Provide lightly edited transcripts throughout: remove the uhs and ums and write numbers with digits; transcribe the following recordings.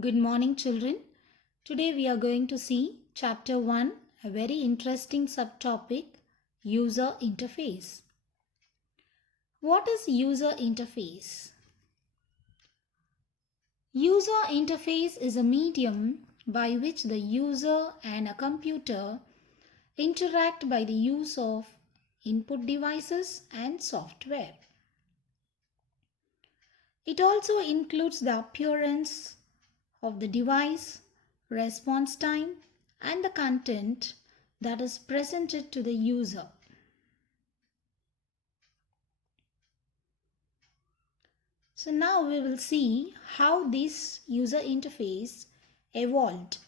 Good morning, children. Today we are going to see Chapter 1, a very interesting subtopic, User Interface. What is user interface? User interface is a medium by which the user and a computer interact by the use of input devices and software. It also includes the appearance of the device, response time, and the content that is presented to the user. So now we will see how this user interface evolved.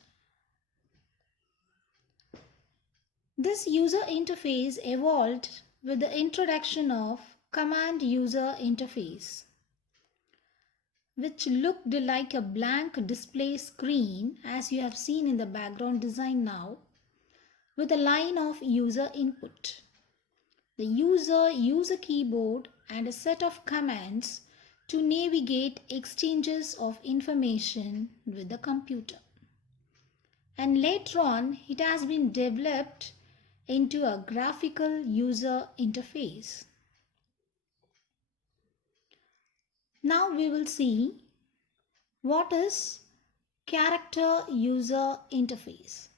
This user interface evolved with the introduction of command user interface, which looked like a blank display screen as you have seen in the background design now, with a line of user input. The user uses a keyboard and a set of commands to navigate exchanges of information with the computer. And later on, it has been developed into a graphical user interface. Now we will see what is character user interface.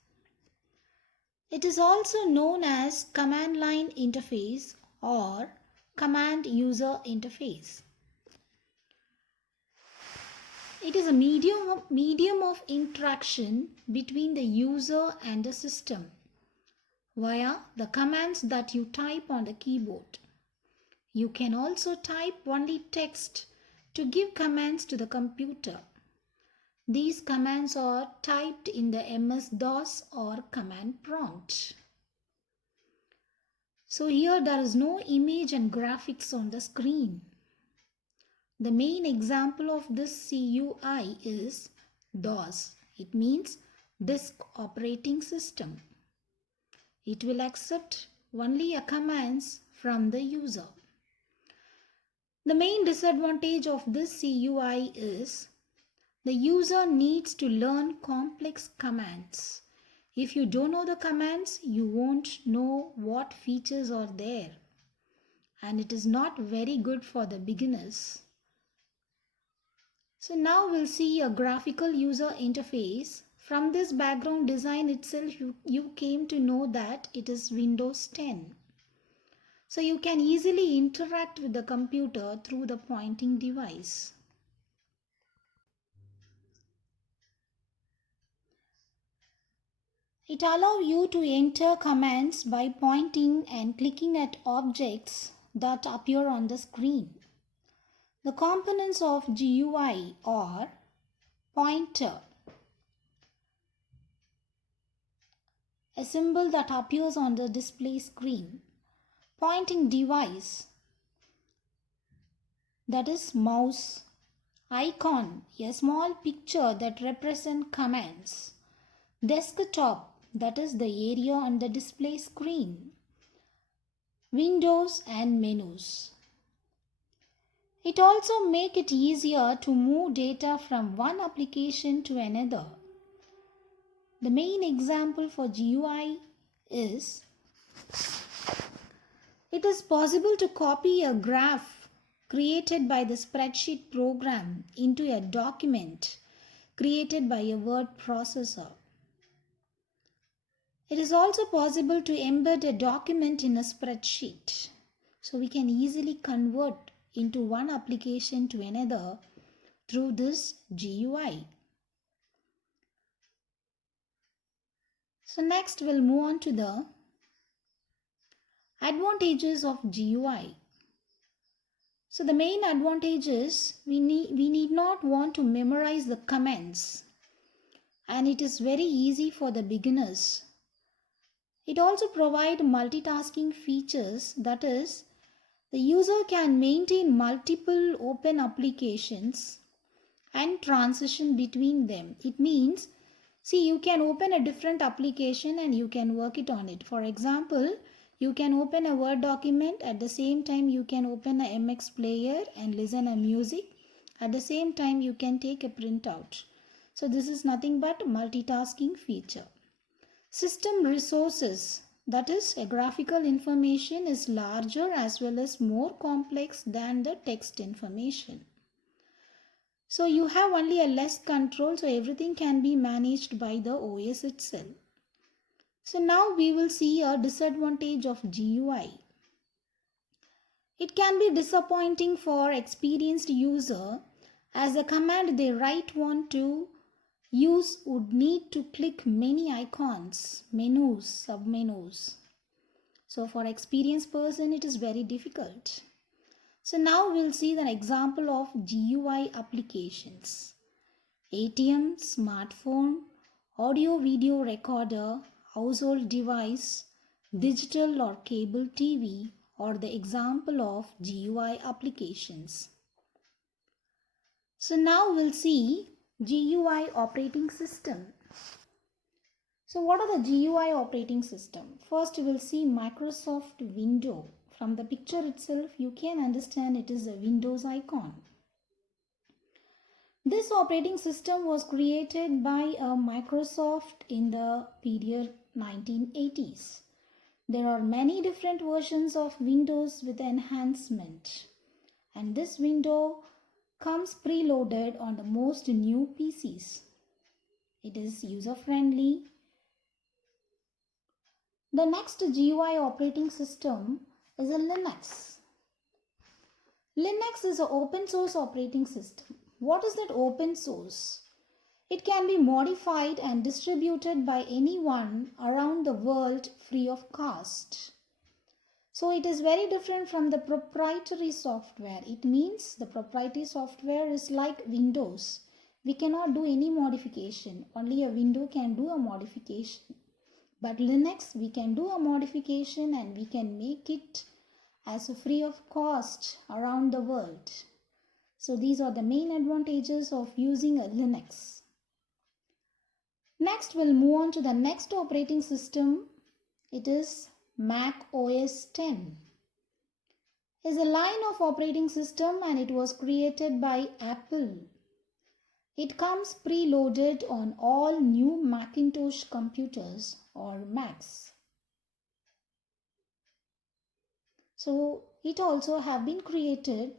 It is also known as command line interface or command user interface. It is a medium of interaction between the user and the system via the commands that you type on the keyboard. You can also type only text to give commands to the computer. These commands are typed in the MS-DOS or command prompt. So here there is no image and graphics on the screen. The main example of this CUI is DOS. It means Disk Operating System. It will accept only a commands from the user. The main disadvantage of this CUI is the user needs to learn complex commands. If you don't know the commands, you won't know what features are there. And it is not very good for the beginners. So now we'll see a graphical user interface. From this background design itself, you came to know that it is Windows 10. So you can easily interact with the computer through the pointing device. It allows you to enter commands by pointing and clicking at objects that appear on the screen. The components of GUI are pointer, a symbol that appears on the display screen, pointing device, that is mouse, icon, a small picture that represents commands, desktop, that is the area on the display screen, windows and menus. It also makes it easier to move data from one application to another. The main example for GUI is it is possible to copy a graph created by the spreadsheet program into a document created by a word processor. It is also possible to embed a document in a spreadsheet. So we can easily convert into one application to another through this GUI. So next we'll move on to the advantages of GUI. So the main advantage is we need not want to memorize the commands, and it is very easy for the beginners. It also provides multitasking features, that is, the user can maintain multiple open applications and transition between them. It means, see, you can open a different application and you can work it on it. For example, you can open a Word document, at the same time you can open a MX player and listen to music. At the same time you can take a printout. So this is nothing but multitasking feature. System resources, that is a graphical information is larger as well as more complex than the text information. So you have only a less control, so everything can be managed by the OS itself. So now we will see a disadvantage of GUI. It can be disappointing for experienced user as the command they write want to use would need to click many icons, menus, submenus. So for experienced person it is very difficult. So now we'll see the example of GUI applications. ATM, smartphone, audio video recorder, household device, digital or cable TV are the example of GUI applications. So now we'll see GUI operating system. So what are the GUI operating system? First we will see Microsoft Windows. From the picture itself you can understand it is a Windows icon. This operating system was created by Microsoft in the period 1980s. There are many different versions of Windows with enhancement, and this window comes preloaded on the most new PCs. It is user-friendly. The next GUI operating system is a Linux. Linux is an open source operating system. What is that open source? It can be modified and distributed by anyone around the world free of cost. So it is very different from the proprietary software. It means the proprietary software is like Windows. We cannot do any modification. Only a window can do a modification. But Linux, we can do a modification and we can make it as free of cost around the world. So these are the main advantages of using a Linux. Next we'll move on to the next operating system. It is Mac OS X. It is a line of operating system and it was created by Apple. It comes preloaded on all new Macintosh computers or Macs. So it also have been created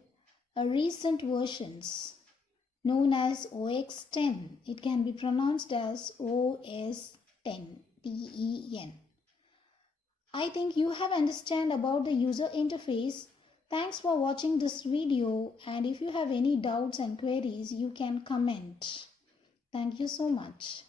recent versions known as OX 10. It can be pronounced as OS 10, TEN. I think you have understand about the user interface. Thanks for watching this video, and if you have any doubts and queries, you can comment. Thank you so much.